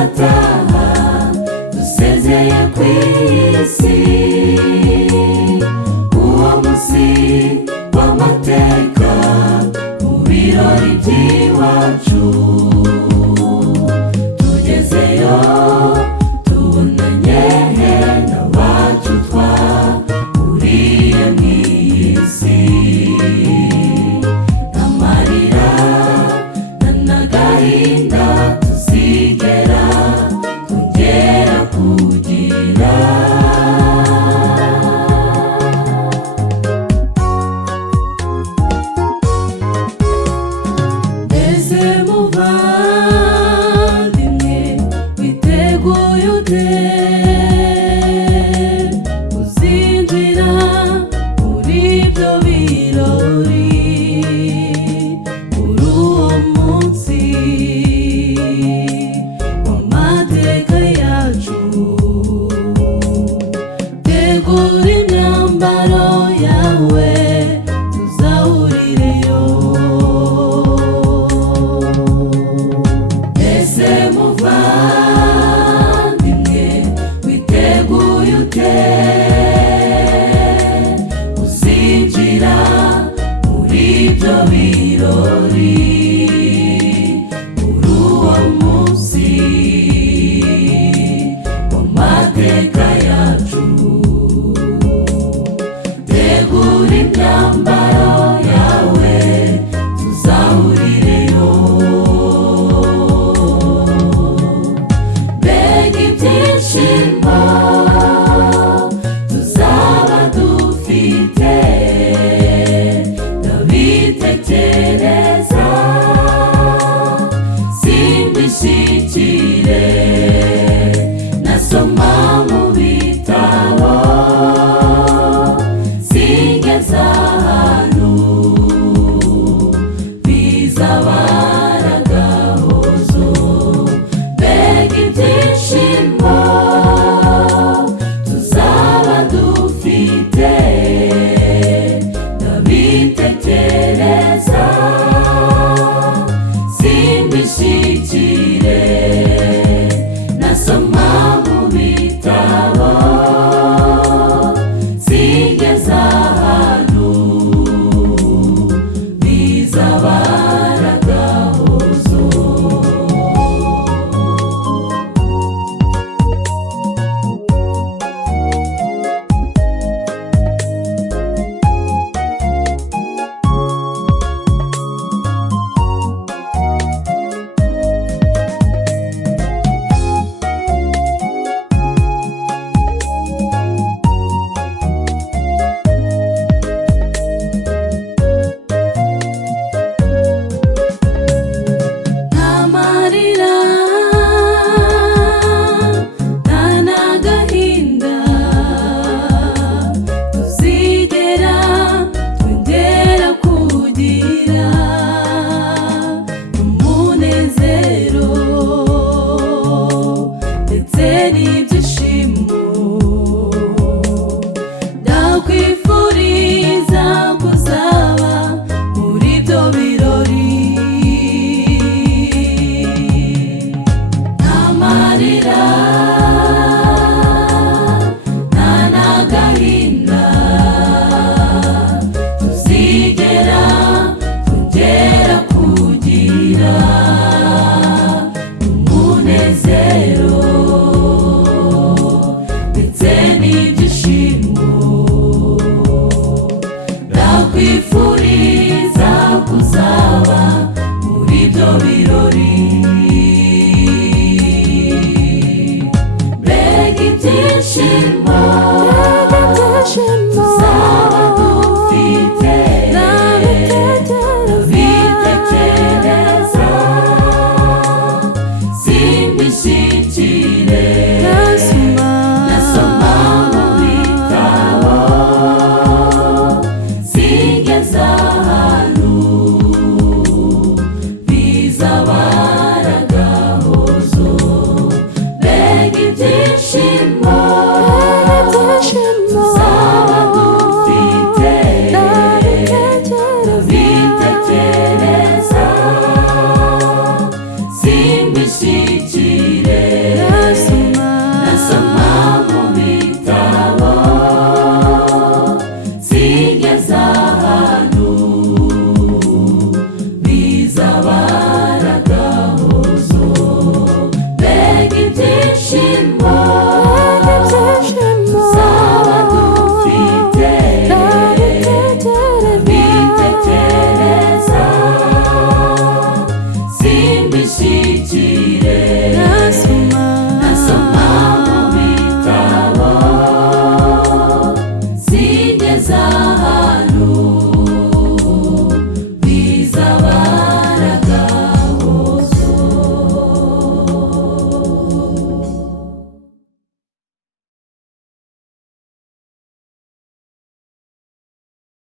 ataha dusezeye ku isi, uwo munsi w'amateka mu birori by'iwacu. Tugezeyo tubonanye n'abacu twahuriye mu isi, n'amarira n'agahinda tuzigera kongera kugira. Mbese muvandimwe witeguye ute uzinjira muri ibyo birori, muri uwo munsi w'amateka yacu? Tegura imyambaro yawe tuzahurireyo. Ese muvandimwe witeguye ute uzinjira muri ibyo birori, muri uwo munsi w'amateka yacu? Tegura imyambaro yawe tuzahurireyo. Mbega ibyishimo tuzaba dufite, ndabitekereza simbishikire, nasoma mu bitabo sigeza ahantu bizaba ari agahozo. Mbega ibyishimo tuzaba dufite, ndabitekereza simbishikire, nasoma mu bitabo sigeza ahantu bizaba ari agahozo. N'amarira n'agahinda tuzigera twongera kugira, umunezero ndetse n'ibyishimo. Ndakwifuriza kuzaba muri ibyo birori. N'amarira n'agahinda tuzigera twongera kugira, umunezero ndetse n'ibyishimo. Ndakwifuriza kuzaba muri ibyo birori. Mbega ibyishimo tuzaba dufite, ndabitekereza simbishikire, nasoma mu bitabo sigeza ahantu bizaba ari agahozo. Mbega ibyishimo tuzaba dufite, ndabitekereza simbishikire, iminsi